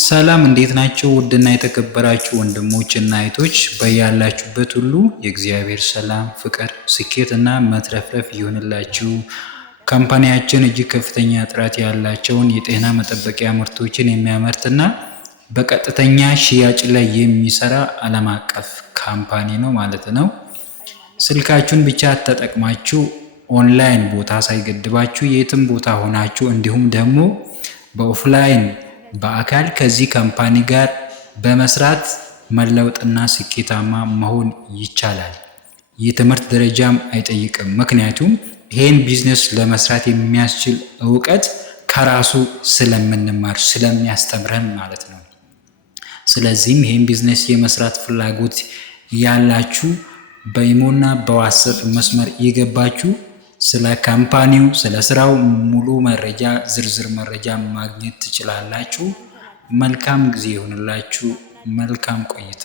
ሰላም እንዴት ናችሁ? ውድና የተከበራችሁ ወንድሞችና እህቶች በያላችሁበት ሁሉ የእግዚአብሔር ሰላም፣ ፍቅር፣ ስኬትና መትረፍረፍ ይሁንላችሁ። ካምፓኒያችን እጅግ ከፍተኛ ጥራት ያላቸውን የጤና መጠበቂያ ምርቶችን የሚያመርትና በቀጥተኛ ሽያጭ ላይ የሚሰራ ዓለም አቀፍ ካምፓኒ ነው ማለት ነው። ስልካችሁን ብቻ ተጠቅማችሁ ኦንላይን ቦታ ሳይገድባችሁ የትም ቦታ ሆናችሁ እንዲሁም ደግሞ በኦፍላይን በአካል ከዚህ ካምፓኒ ጋር በመስራት መለወጥና ስኬታማ መሆን ይቻላል። የትምህርት ደረጃም አይጠይቅም። ምክንያቱም ይሄን ቢዝነስ ለመስራት የሚያስችል እውቀት ከራሱ ስለምንማር ስለሚያስተምረን ማለት ነው። ስለዚህም ይሄን ቢዝነስ የመስራት ፍላጎት ያላችሁ በኢሞና በዋትስአፕ መስመር የገባችሁ ስለ ካምፓኒው ስለ ስራው ሙሉ መረጃ ዝርዝር መረጃ ማግኘት ትችላላችሁ። መልካም ጊዜ ይሁንላችሁ። መልካም ቆይታ